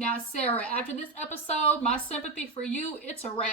Now, Sarah, after this episode, my sympathy for you, it's a wrap.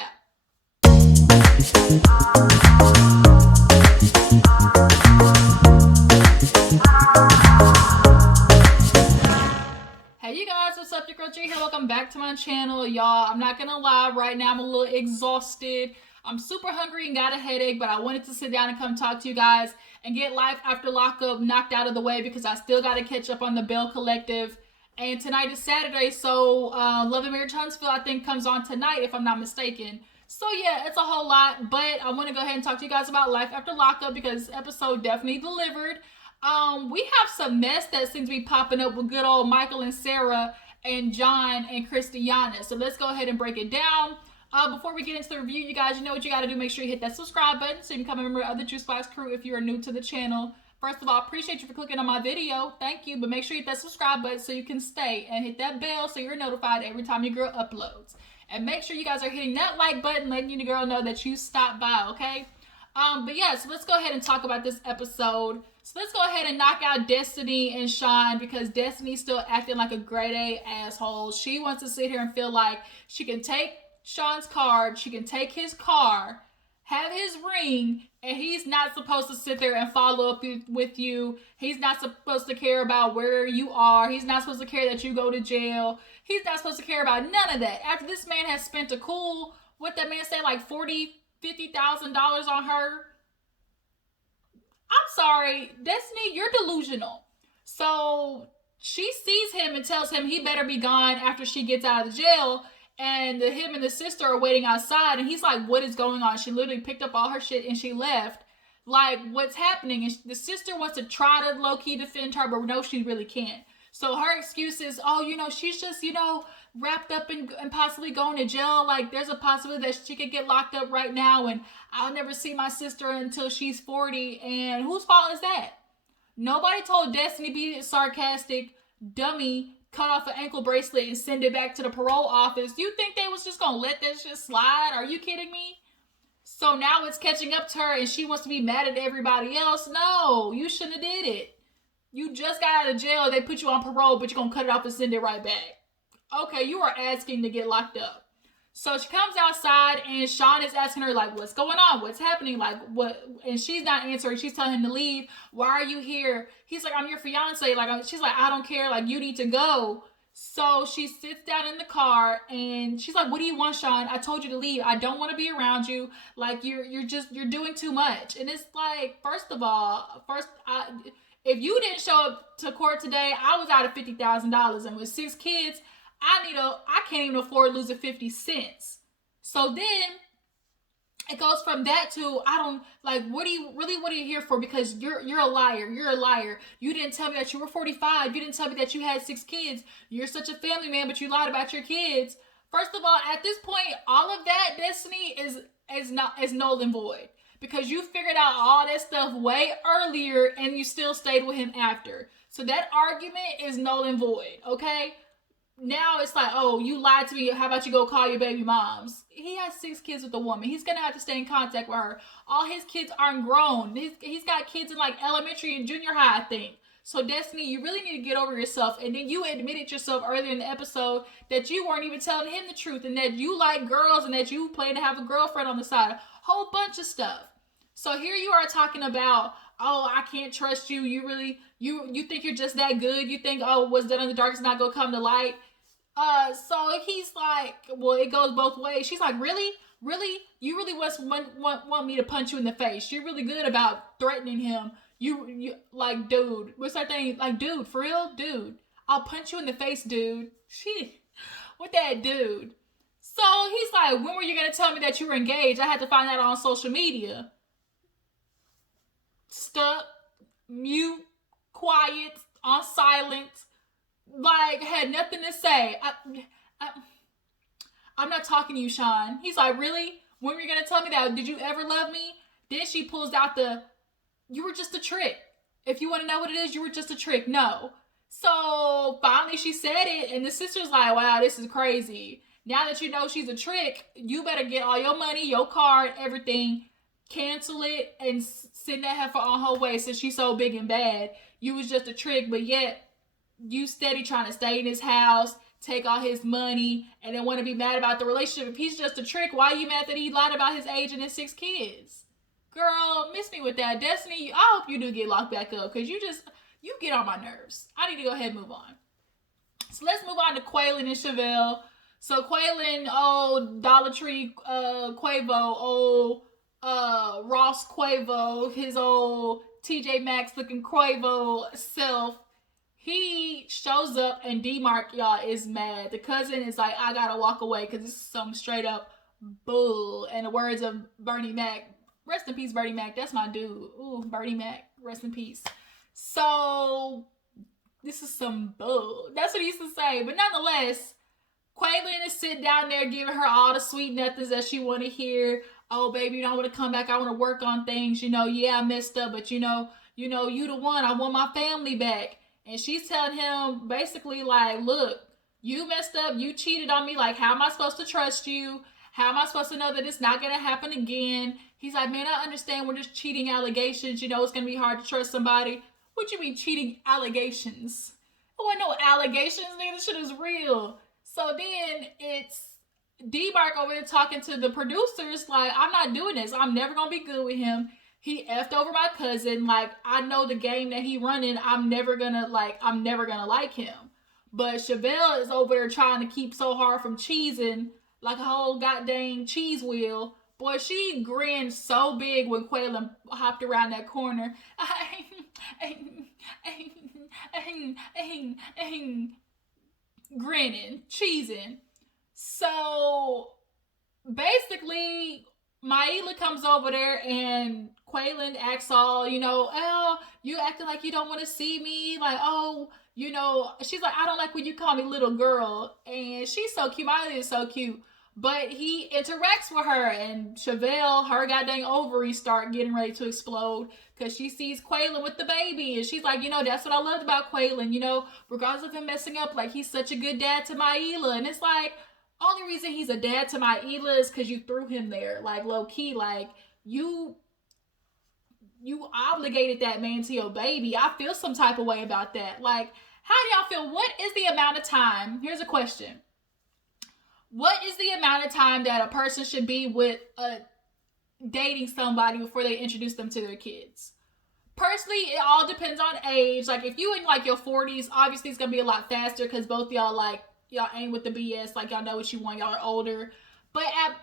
Hey you guys, what's up? Your girl G here. Welcome back to my channel. Y'all, I'm not gonna lie, right now I'm a little exhausted. I'm super hungry and got a headache, but I wanted to sit down and come talk to you guys and get life after lockup knocked out of the way because I still gotta catch up on the Bell Collective. And tonight is Saturday, so Love and Marriage Huntsville I think comes on tonight if I'm not mistaken. So yeah, it's a whole lot, but I want to go ahead and talk to you guys about life after lockup because this episode definitely delivered. We have some mess that seems to be popping up with good old Michael and Sarah and John and Christiana. So let's go ahead and break it down. Before we get into the review, you guys, you know what you got to do. Make sure you hit that subscribe button so you can become a member of the Juice Box crew if you are new to the channel. First of all, appreciate you for clicking on my video. Thank you. But make sure you hit that subscribe button so you can stay and hit that bell so you're notified every time your girl uploads. And make sure you guys are hitting that like button, letting your girl know that you stopped by, okay? But yeah, so let's go ahead and talk about this episode. So let's go ahead and knock out Destiny and Sean because Destiny's still acting like a grade A asshole. She wants to sit here and feel like she can take Sean's card, she can take his car, have his ring, and he's not supposed to sit there and follow up with you. He's not supposed to care about where you are. He's not supposed to care that you go to jail. He's not supposed to care about none of that. After this man has spent a cool, what that man said, like $50,000 on her. I'm sorry, Destiny, you're delusional. So she sees him and tells him he better be gone after she gets out of the jail. And him and the sister are waiting outside. And he's like, what is going on? She literally picked up all her shit and she left. Like, what's happening? And the sister wants to try to low-key defend her, but no, she really can't. So her excuse is, oh, she's just, wrapped up and possibly going to jail. Like, there's a possibility that she could get locked up right now and I'll never see my sister until she's 40. And whose fault is that? Nobody told Destiny be sarcastic, dummy, cut off an ankle bracelet and send it back to the parole office. You think they was just gonna let that shit slide? Are you kidding me? So now it's catching up to her and she wants to be mad at everybody else. No, you shouldn't have did it. You just got out of jail. They put you on parole, but you're gonna cut it off and send it right back. Okay, you are asking to get locked up. So she comes outside and Sean is asking her, like, what's going on? What's happening? Like, what? And she's not answering. She's telling him to leave. Why are you here? He's like, I'm your fiance. Like, she's like, I don't care. Like, you need to go. So she sits down in the car and she's like, what do you want, Sean? I told you to leave. I don't want to be around you. Like, you're doing too much. And it's like, first of all, if you didn't show up to court today, I was out of $50,000. And with 6 kids, I can't even afford losing 50 cents. So then it goes from that to, what are you here for? Because you're a liar. You're a liar. You didn't tell me that you were 45. You didn't tell me that you had 6 kids. You're such a family man, but you lied about your kids. First of all, at this point, all of that, Destiny, is null and void. Because you figured out all that stuff way earlier and you still stayed with him after. So that argument is null and void, okay? Now it's like, oh, you lied to me. How about you go call your baby moms? He has 6 kids with a woman. He's going to have to stay in contact with her. All his kids aren't grown. He's got kids in like elementary and junior high, I think. So Destiny, you really need to get over yourself. And then you admitted yourself earlier in the episode that you weren't even telling him the truth and that you like girls and that you plan to have a girlfriend on the side. A whole bunch of stuff. So here you are talking about, oh, I can't trust you. You really, you think you're just that good. You think, oh, what's done in the dark is not going to come to light. So he's like, well, it goes both ways. She's like, really? Really? You really want me to punch you in the face? You're really good about threatening him. You like, dude, what's that thing? Like, dude, for real? Dude, I'll punch you in the face, dude. What that dude? So he's like, when were you going to tell me that you were engaged? I had to find that on social media. Stuck, mute, quiet, on silent. Like, had nothing to say. I'm not talking to you, Sean. He's like, really? When were you going to tell me that? Did you ever love me? Then she pulls out you were just a trick. If you want to know what it is, you were just a trick. No. So finally she said it, and the sister's like, wow, this is crazy. Now that you know she's a trick, you better get all your money, your card, everything, cancel it, and send that heifer on her way since she's so big and bad. You was just a trick, but yet you steady trying to stay in his house, take all his money, and then want to be mad about the relationship. If he's just a trick, why are you mad that he lied about his age and his 6 kids? Girl, miss me with that. Destiny, I hope you do get locked back up, because you get on my nerves. I need to go ahead and move on. So let's move on to Kweilyn and Chevelle. So Kweilyn, old Dollar Tree Quavo, old Ross Quavo, his old TJ Maxx looking Quavo self, he shows up and D-Mark, y'all, is mad. The cousin is like, I gotta walk away because this is some straight up bull. In the words of Bernie Mac, rest in peace, Bernie Mac. That's my dude. Ooh, Bernie Mac, rest in peace. So this is some bull. That's what he used to say. But nonetheless, Kweilyn is sitting down there giving her all the sweet nothings that she want to hear. Oh, baby, you don't want to come back. I want to work on things. You know, yeah, I messed up, but you know, you the one. I want my family back. And she's telling him basically like, look, you messed up. You cheated on me. Like, how am I supposed to trust you? How am I supposed to know that it's not going to happen again? He's like, man, I understand we're just cheating allegations. You know, it's going to be hard to trust somebody. What you mean cheating allegations? There wasn't no allegations, nigga. This shit is real. So then it's D-Mark over there talking to the producers like, I'm not doing this. I'm never going to be good with him. He effed over my cousin. Like, I know the game that he running. I'm never gonna like him. But Shavel is over there trying to keep so hard from cheesing like a whole goddamn cheese wheel. Boy, she grinned so big when Quaylon hopped around that corner. Grinning, cheesing. So basically, Maila comes over there and Kweilyn acts all, you know, oh, you acting like you don't want to see me. Like, oh, you know, she's like, I don't like when you call me little girl. And she's so cute. Maila is so cute. But he interacts with her, and Chevelle, her goddamn ovaries start getting ready to explode because she sees Kweilon with the baby. And she's like, you know, that's what I loved about Kweilon. You know, regardless of him messing up, like, he's such a good dad to Maila. And it's like, only reason he's a dad to Maila is because you threw him there. Like, low-key, like, you obligated that man to your baby. I feel some type of way about that. Like, how do y'all feel? What is the amount of time? Here's a question. What is the amount of time that a person should be with dating somebody before they introduce them to their kids? Personally, it all depends on age. Like, if you in like your 40s, obviously it's gonna be a lot faster because both y'all like, y'all ain't with the BS. Like, y'all know what you want. Y'all are older. But at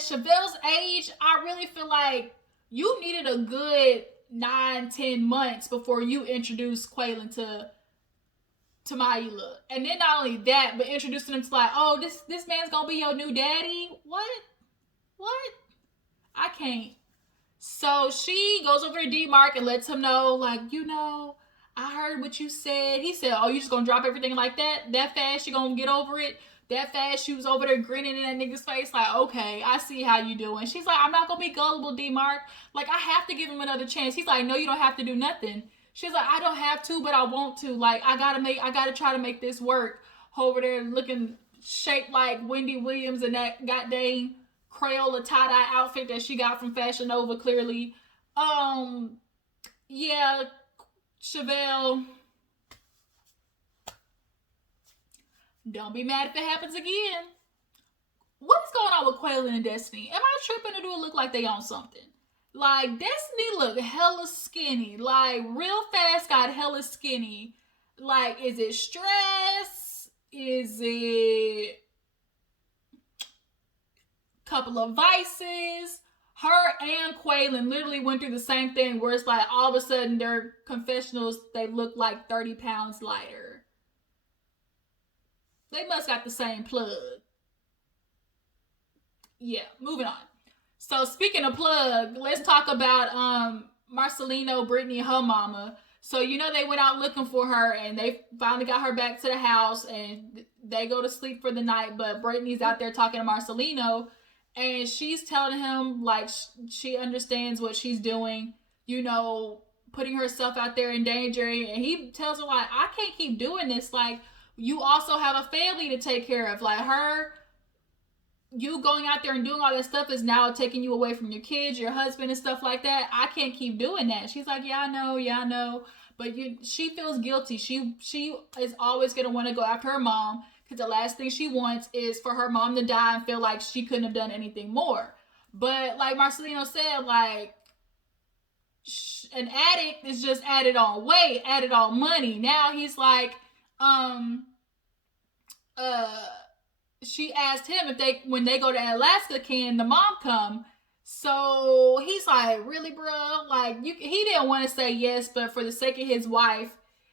Chevelle's age, I really feel like you needed a good 9-10 months before you introduce Kweilon to Maila. And then not only that, but introducing him to like, oh, this man's gonna be your new daddy? What? I can't. So she goes over to D-Mark and lets him know, like, you know, I heard what you said. He said, oh, you just gonna drop everything like that? That fast you gonna get over it? That fast she was over there grinning in that nigga's face like, okay, I see how you doing. She's like, I'm not gonna be gullible, D-Mark. Like, I have to give him another chance. He's like, no, you don't have to do nothing. She's like, I don't have to, but I want to. Like, I gotta try to make this work. Over there looking shaped like Wendy Williams in that goddamn Crayola tie-dye outfit that she got from Fashion Nova, clearly. Yeah, Chevelle, don't be mad if it happens again. What is going on with Kweilon and Destiny? Am I tripping, or do it look like they on something? Like, Destiny look hella skinny. Like, real fast got hella skinny. Like, is it stress? Is it a couple of vices? Her and Kweilon literally went through the same thing where it's like all of a sudden their confessionals, they look like 30 pounds lighter. They must got the same plug. Yeah, moving on. So speaking of plug, let's talk about Marcelino, Brittany, and her mama. So, you know, they went out looking for her and they finally got her back to the house and they go to sleep for the night. But Brittany's out there talking to Marcelino and she's telling him like she understands what she's doing, you know, putting herself out there in danger. And he tells her like, I can't keep doing this. Like, you also have a family to take care of. Like, you going out there and doing all that stuff is now taking you away from your kids, your husband, and stuff like that. I can't keep doing that. She's like, yeah, I know. But she feels guilty. She is always going to want to go after her mom because the last thing she wants is for her mom to die and feel like she couldn't have done anything more. But like Marcelino said, like, an addict is just added on weight, added on money. Now he's like, she asked him if when they go to Alaska, can the mom come? So he's like, really, bro? Like, he didn't want to say yes, but for the sake of his wife,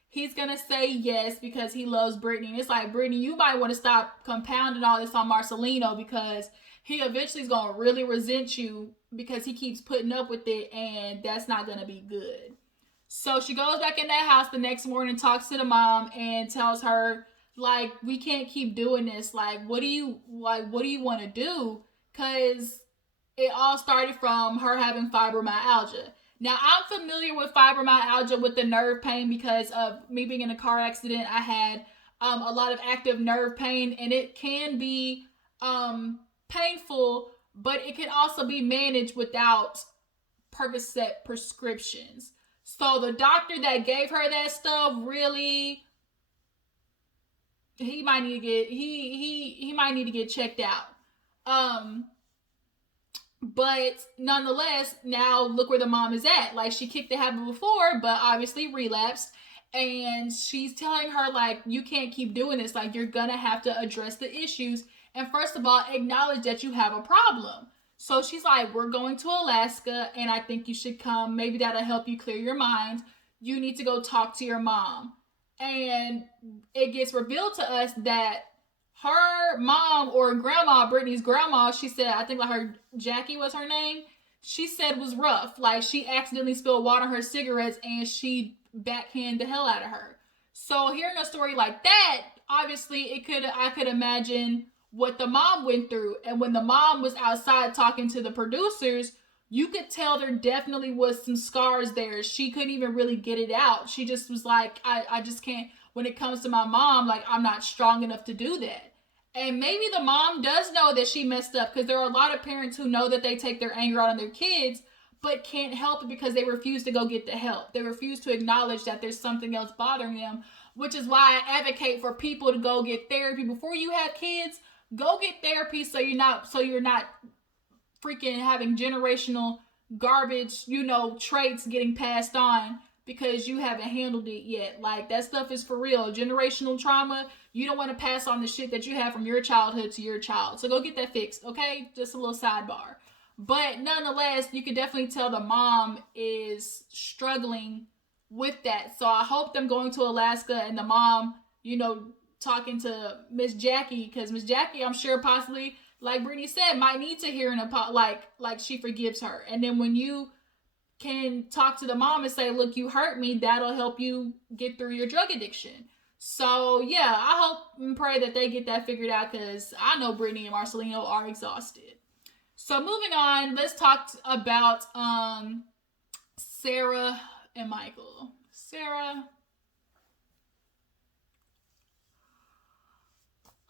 he's gonna say yes because he loves Brittany. And it's like, Brittany, you might want to stop compounding all this on Marcelino, because he eventually is gonna really resent you because he keeps putting up with it, and that's not gonna be good. So she goes back in that house the next morning, talks to the mom, and tells her, like, we can't keep doing this. Like, what do you want to do? Because it all started from her having fibromyalgia. Now, I'm familiar with fibromyalgia, with the nerve pain, because of me being in a car accident. I had a lot of active nerve pain, and it can be painful, but it can also be managed without Percocet prescriptions. So the doctor that gave her that stuff, really, he might need to get he might need to get checked out. But nonetheless, now look where the mom is at. Like, she kicked the habit before, but obviously relapsed. And she's telling her, like, you can't keep doing this. Like, you're gonna have to address the issues. And first of all, acknowledge that you have a problem. So she's like, we're going to Alaska, and I think you should come. Maybe that'll help you clear your mind. You need to go talk to your mom. And it gets revealed to us that her mom, or grandma, Brittany's grandma, she said, I think like her, Jackie was her name, she said was rough. Like, she accidentally spilled water on her cigarettes and she backhanded the hell out of her. So hearing a story like that, obviously I could imagine what the mom went through. And when the mom was outside talking to the producers, you could tell there definitely was some scars there. She couldn't even really get it out. She just was like, I just can't, when it comes to my mom, like, I'm not strong enough to do that. And maybe the mom does know that she messed up, because there are a lot of parents who know that they take their anger out on their kids, but can't help it because they refuse to go get the help. They refuse to acknowledge that there's something else bothering them, which is why I advocate for people to go get therapy before you have kids. Go get therapy so you're not freaking having generational garbage, traits getting passed on because you haven't handled it yet. Like, that stuff is for real. Generational trauma, you don't want to pass on the shit that you have from your childhood to your child. So go get that fixed, okay? Just a little sidebar. But nonetheless, you can definitely tell the mom is struggling with that. So I hope them going to Alaska and the mom, talking to Miss Jackie, because Miss Jackie, I'm sure possibly, like Brittany said, might need to hear like she forgives her. And then when you can talk to the mom and say, look, you hurt me, that'll help you get through your drug addiction. So yeah, I hope and pray that they get that figured out, because I know Brittany and Marcelino are exhausted. So moving on, let's talk about Sarah and Michael. Sarah.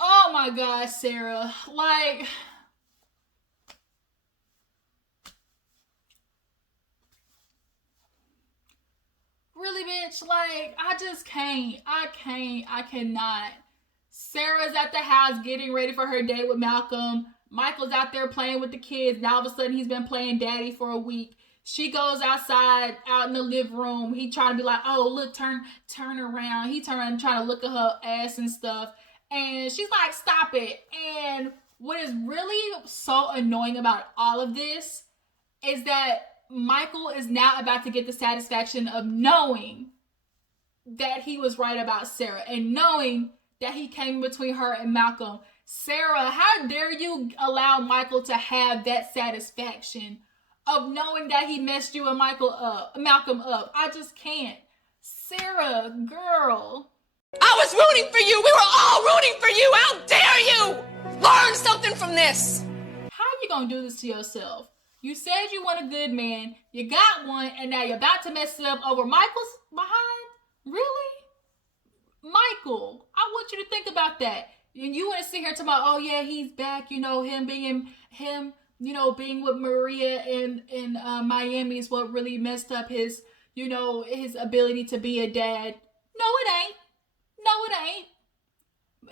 Oh my God, Sarah. Like, really, bitch? Like, I just can't. I cannot. Sarah's at the house getting ready for her date with Malcolm. Michael's out there playing with the kids. Now all of a sudden he's been playing daddy for a week. She goes outside, out in the living room. He trying to be like, oh, look, turn around. He trying to look at her ass and stuff. And she's like, stop it. And what is really so annoying about all of this is that Michael is now about to get the satisfaction of knowing that he was right about Sarah, and knowing that he came between her and Malcolm. Sarah, how dare you allow Michael to have that satisfaction of knowing that he messed you and Malcolm up? I just can't. Sarah, girl. I was rooting for you. We were all rooting for you. How dare you? Learn something from this. How are you going to do this to yourself? You said you want a good man. You got one, and now you're about to mess it up over Michael's behind? Really? Michael, I want you to think about that. And you want to sit here and talk about, oh yeah, he's back, him being with Maria in Miami is what really messed up his ability to be a dad. No, it ain't.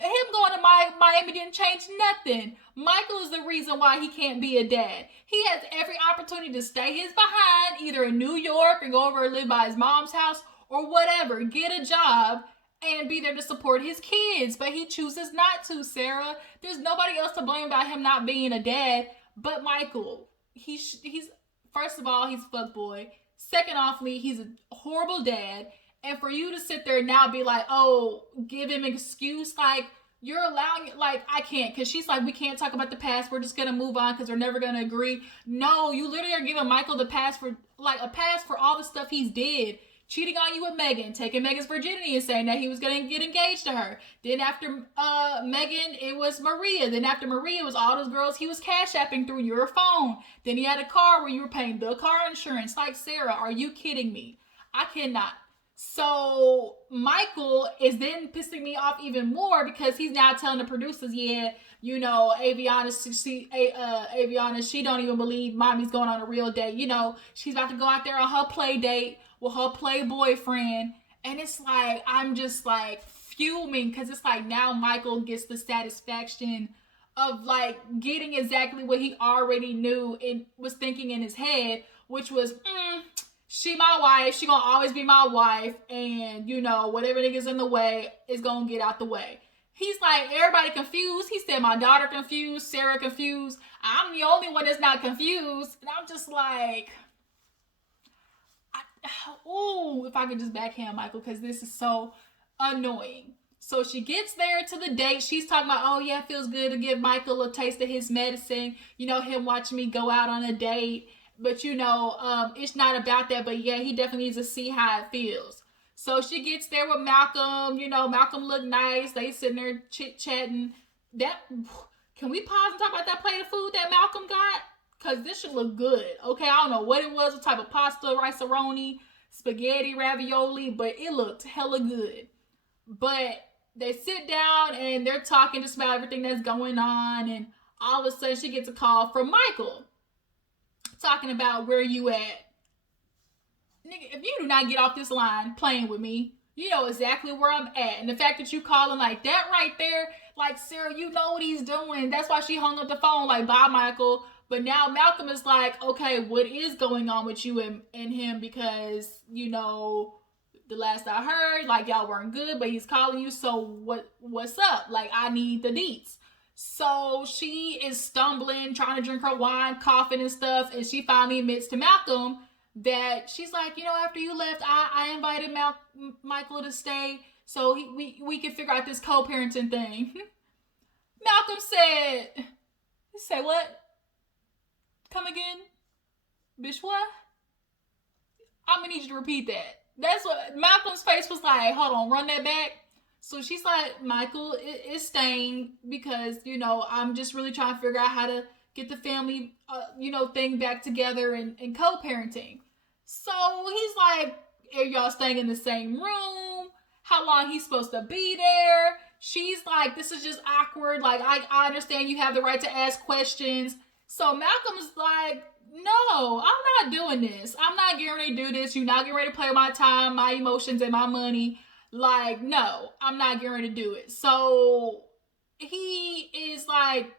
him going to Miami didn't change nothing. Michael is the reason why he can't be a dad. He has every opportunity to stay his behind, either in New York or go over and live by his mom's house or whatever, get a job and be there to support his kids. But he chooses not to, Sarah. There's nobody else to blame about him not being a dad but Michael. He's first of all, he's a fuckboy. Second offly, he's a horrible dad. And for you to sit there and now be like, oh, give him an excuse, like, you're allowing it, like, I can't. Because she's like, we can't talk about the past. We're just going to move on because we're never going to agree. No, you literally are giving Michael the pass for, like, a pass for all the stuff he's did. Cheating on you with Megan, taking Megan's virginity and saying that he was going to get engaged to her. Then after Megan, it was Maria. Then after Maria, it was all those girls he was cash-apping through your phone. Then he had a car where you were paying the car insurance. Like, Sarah, are you kidding me? I cannot. So Michael is then pissing me off even more because he's now telling the producers, yeah, you know, Aviana, she don't even believe mommy's going on a real date. You know, she's about to go out there on her play date with her play boyfriend. And it's like, I'm just like fuming because it's like now Michael gets the satisfaction of like getting exactly what he already knew and was thinking in his head, which was, she my wife, she gonna always be my wife, and you know, whatever nigga's in the way is gonna get out the way. He's like, everybody confused. He said my daughter confused, Sarah confused. I'm the only one that's not confused. And I'm just like, if I could just backhand Michael, because this is so annoying. So she gets there to the date. She's talking about, oh yeah, it feels good to give Michael a taste of his medicine. You know, him watching me go out on a date. But, you know, it's not about that. But, yeah, he definitely needs to see how it feels. So she gets there with Malcolm. You know, Malcolm looked nice. They sitting there chit-chatting. Can we pause and talk about that plate of food that Malcolm got? Because this should look good. Okay, I don't know what it was. What type of pasta, rice-a-roni, spaghetti, ravioli. But it looked hella good. But they sit down and they're talking just about everything that's going on. And all of a sudden she gets a call from Michael. Talking about where you at. Nigga, if you do not get off this line playing with me, you know exactly where I'm at. And the fact that you calling like that right there, like, Sarah, you know what he's doing. That's why she hung up the phone like, bye, Michael. But now Malcolm is like, okay, what is going on with you and him? Because, you know, the last I heard, like, y'all weren't good, but he's calling you. So what's up? Like, I need the deets. So she is stumbling, trying to drink her wine, coughing and stuff. And she finally admits to Malcolm that she's like, you know, after you left, I invited Michael to stay so we can figure out this co-parenting thing. Malcolm said, say what? Come again? Bitch, what? I'm gonna need you to repeat that. That's what Malcolm's face was like. Hold on, run that back. So she's like, Michael is staying because, you know, I'm just really trying to figure out how to get the family, you know, thing back together and co-parenting. So he's like, are y'all staying in the same room? How long he's supposed to be there? She's like, this is just awkward. Like, I understand you have the right to ask questions. So Malcolm's like, no, I'm not doing this. I'm not getting ready to do this. You're not getting ready to play with my time, my emotions, and my money. Like, no, I'm not getting ready to do it. So he is like,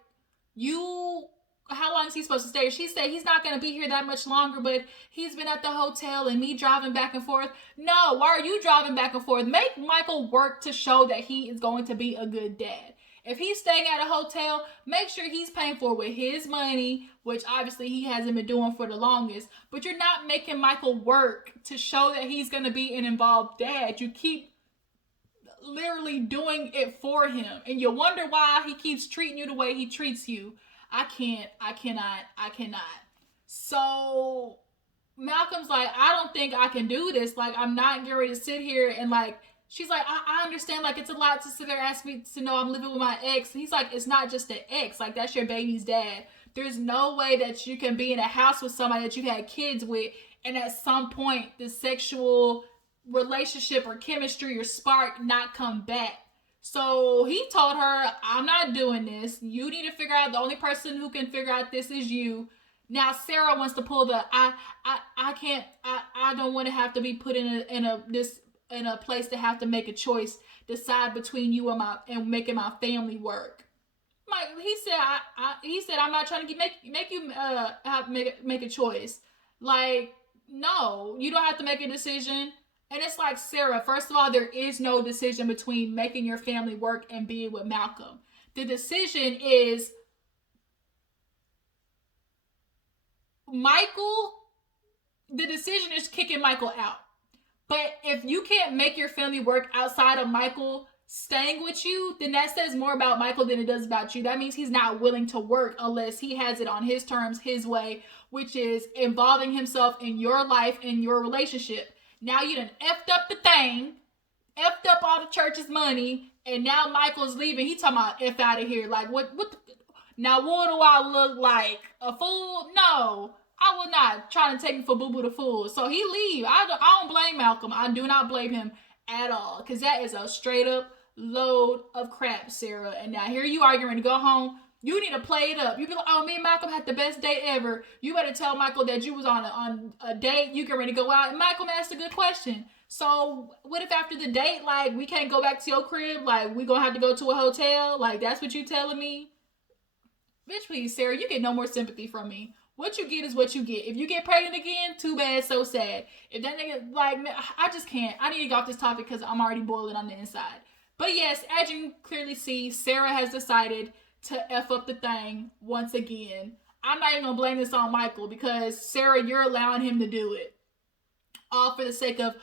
how long is he supposed to stay? She said he's not going to be here that much longer, but he's been at the hotel and me driving back and forth. No, why are you driving back and forth? Make Michael work to show that he is going to be a good dad. If he's staying at a hotel, make sure he's paying for it with his money, which obviously he hasn't been doing for the longest. But you're not making Michael work to show that he's going to be an involved dad. You keep literally doing it for him. And you wonder why he keeps treating you the way he treats you. I cannot. So Malcolm's like, I don't think I can do this. Like, I'm not getting ready to sit here and like, she's like, I understand, like, it's a lot to sit there and ask me to know I'm living with my ex. And he's like, it's not just an ex. Like, that's your baby's dad. There's no way that you can be in a house with somebody that you had kids with and at some point the sexual relationship or chemistry or spark not come back. So he told her, I'm not doing this. You need to figure out, the only person who can figure out this is you. Now Sarah wants to pull the I don't want to have to be put in in a place to have to make a choice, decide between you and making my family work. He said I'm not trying to make you make a choice. Like, no, you don't have to make a decision. And it's like, Sarah, first of all, there is no decision between making your family work and being with Malcolm. The decision is the decision is kicking Michael out. But if you can't make your family work outside of Michael staying with you, then that says more about Michael than it does about you. That means he's not willing to work unless he has it on his terms, his way, which is involving himself in your life and your relationship. Now you done effed up the thing, effed up all the church's money, and now Michael's leaving. He talking about F out of here. Like, now what do I look like? A fool? No, I will not. Trying to take me for Boo Boo the Fool. So he leave. I don't blame Malcolm. I do not blame him at all. Because that is a straight up load of crap, Sarah. And now here you are, you're ready to go home. You need to play it up. You be like, oh, me and Malcolm had the best date ever. You better tell Michael that you was on a date. You get ready to go out. And Michael asked a good question. So what if after the date, like, we can't go back to your crib? Like, we gonna have to go to a hotel? Like, that's what you telling me? Bitch, please, Sarah, you get no more sympathy from me. What you get is what you get. If you get pregnant again, too bad, so sad. If that nigga, like, I just can't. I need to get off this topic because I'm already boiling on the inside. But yes, as you can clearly see, Sarah has decided to F up the thing once again. I'm not even going to blame this on Michael because, Sarah, you're allowing him to do it. All for the sake of,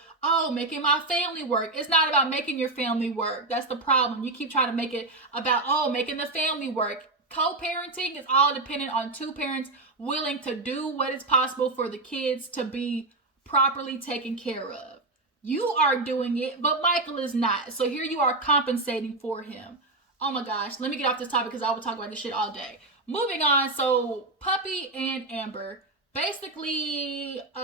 making my family work. It's not about making your family work. That's the problem. You keep trying to make it about, making the family work. Co-parenting is all dependent on two parents willing to do what is possible for the kids to be properly taken care of. You are doing it, but Michael is not. So here you are compensating for him. Oh my gosh, let me get off this topic because I will talk about this shit all day. Moving on, so Puppy and Amber. Basically, Puppy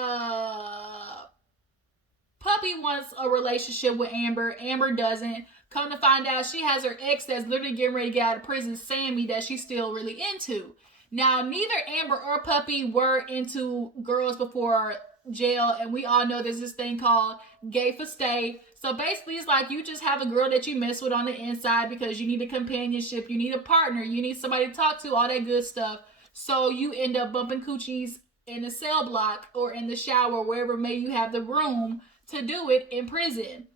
wants a relationship with Amber. Amber doesn't. Come to find out, she has her ex that's literally getting ready to get out of prison, Sammy, that she's still really into. Now, neither Amber or Puppy were into girls before jail, and we all know there's this thing called gay for stay. So basically, it's like you just have a girl that you mess with on the inside because you need a companionship, you need a partner, you need somebody to talk to, all that good stuff. So you end up bumping coochies in the cell block or in the shower, wherever may you have the room to do it in prison.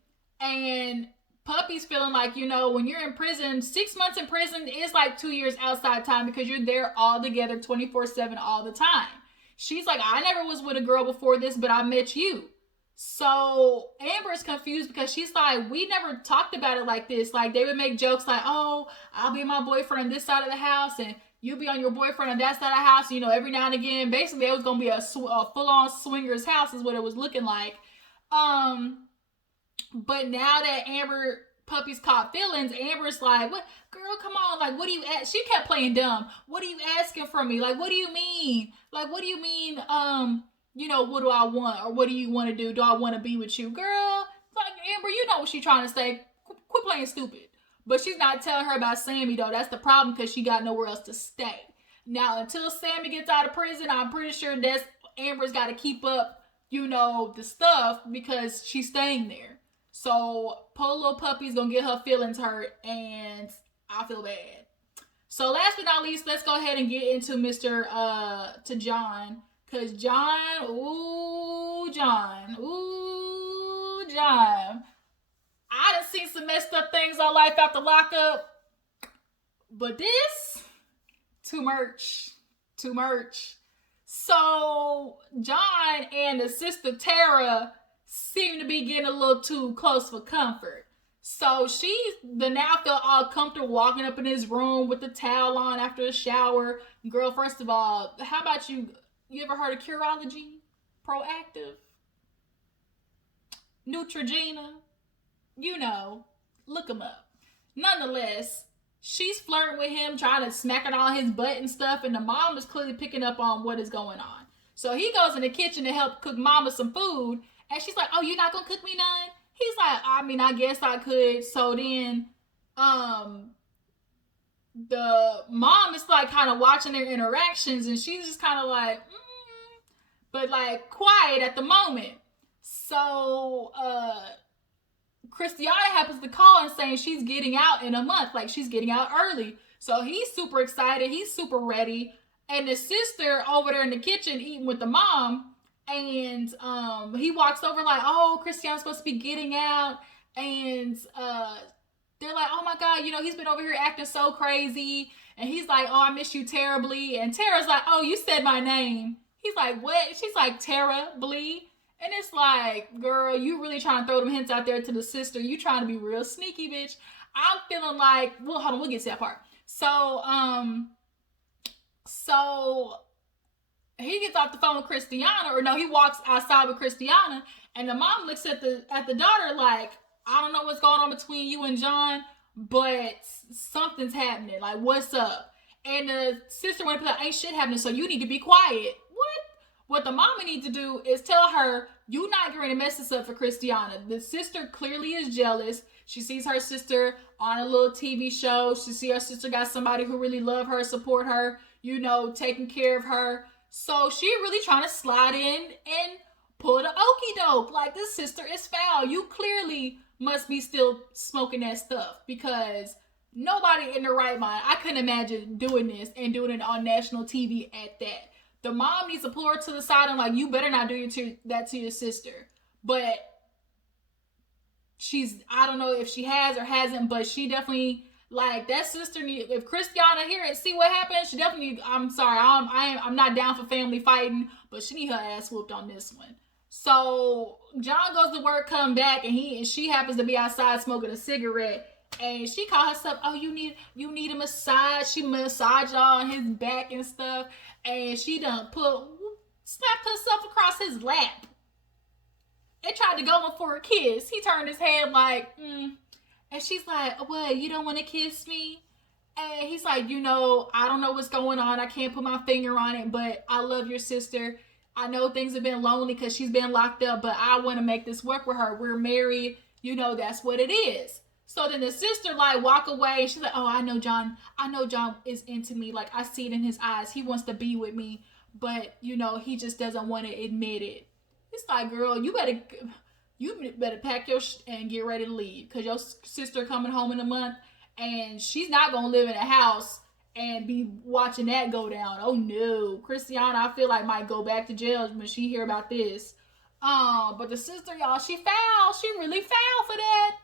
And Puppy's feeling like, when you're in prison, 6 months in prison is like 2 years outside time because you're there all together 24/7 all the time. She's like, I never was with a girl before this, but I met you. So Amber's confused because she's like, we never talked about it like this. Like, they would make jokes like, oh, I'll be my boyfriend on this side of the house and you'll be on your boyfriend on that side of the house, every now and again. Basically, it was going to be a full-on swingers house is what it was looking like. But now that Puppy's caught feelings, Amber's like, what, girl, come on, like, what do you ask? She kept playing dumb. What are you asking from me? Like, what do you mean? Like, what do you mean, what do I want? Or what do you want to do? Do I want to be with you? Girl, like, Amber, you know what she's trying to say. Quit playing stupid. But she's not telling her about Sammy, though. That's the problem because she got nowhere else to stay. Now, until Sammy gets out of prison, I'm pretty sure that's Amber's got to keep up, the stuff because she's staying there. So, poor little Puppy's gonna get her feelings hurt, and I feel bad. So, last but not least, let's go ahead and get into to John. Because John. I done seen some messed up things on Life After Lockup. But this, too much. So, John and his sister Tara seem to be getting a little too close for comfort. So now feel all comfortable walking up in his room with the towel on after a shower. Girl, first of all, how about you ever heard of Curology? Proactive? Neutrogena? Look him up. Nonetheless, she's flirting with him, trying to smack it on his butt and stuff, and the mom is clearly picking up on what is going on. So he goes in the kitchen to help cook mama some food, and she's like, oh, you're not going to cook me none? He's like, I mean, I guess I could. So then, the mom is like kind of watching their interactions, and she's just kind of like, but like quiet at the moment. So, Christiana happens to call and saying she's getting out in a month, like she's getting out early. So he's super excited, he's super ready. And the sister over there in the kitchen eating with the mom, and he walks over like, oh, Christiana's supposed to be getting out. And they're like, oh my God, you know, he's been over here acting so crazy. And he's like, oh, I miss you terribly. And Tara's like, oh, you said my name. He's like, what? She's like, Tara Blee. And it's like, girl, you really trying to throw them hints out there to the sister. You trying to be real sneaky, bitch. I'm feeling like, well, hold on, we'll get to that part. So he gets off the phone with Christiana, or no, he walks outside with Christiana, and the mom looks at the daughter like, I don't know what's going on between you and John, but something's happening. Like, what's up? And the sister went to be like, ain't shit happening, so you need to be quiet. What the mama needs to do is tell her, you not getting to mess this up for Christiana. The sister clearly is jealous. She sees her sister on a little TV show. She sees her sister got somebody who really love her, support her, you know, taking care of her. So she really trying to slide in and pull the okie doke. Like, this sister is foul. You clearly must be still smoking that stuff, because nobody in their right mind, I couldn't imagine doing this and doing it on national TV at that. The mom needs to pull her to the side and like, you better not do that to your sister. But I don't know if she has or hasn't, but she definitely, like, that sister if Christiana hear it, see what happens, she definitely, I'm sorry, I'm not down for family fighting, but she need her ass whooped on this one. So John goes to work, come back, and she happens to be outside smoking a cigarette. And she called herself, oh, you need a massage. She massaged on his back and stuff. And she done slapped herself across his lap. They tried to go in for a kiss. He turned his head like, And she's like, what, you don't want to kiss me? And he's like, you know, I don't know what's going on. I can't put my finger on it, but I love your sister. I know things have been lonely because she's been locked up, but I want to make this work with her. We're married. You know, that's what it is. So then the sister like walk away, and she's like, oh, I know John is into me. Like, I see it in his eyes. He wants to be with me, but you know, he just doesn't want to admit it. It's like, girl, you better pack your and get ready to leave, because your sister coming home in a month, and she's not going to live in a house and be watching that go down. Oh no. Christiana, I feel like, might go back to jail when she hear about this. But the sister, y'all, she foul. She really foul for that.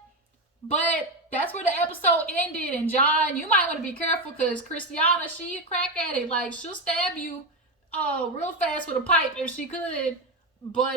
But that's where the episode ended. And John, you might want to be careful, because Christiana, she a crack at it. Like, she'll stab you real fast with a pipe if she could. But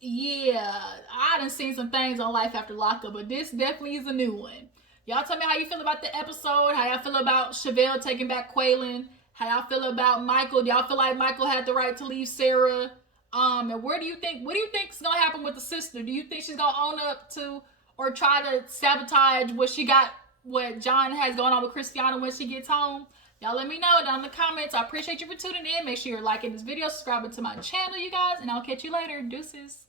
yeah, I done seen some things on Life After Lockup, but this definitely is a new one. Y'all tell me how you feel about the episode, how y'all feel about Shavel taking back Kweilon, how y'all feel about Michael. Do y'all feel like Michael had the right to leave Sarah? And what do you think is gonna happen with the sister? Do you think she's gonna own up to, or try to sabotage what John has going on with Christiana when she gets home? Y'all let me know down in the comments. I appreciate you for tuning in. Make sure you're liking this video, subscribing to my channel, you guys, and I'll catch you later. Deuces.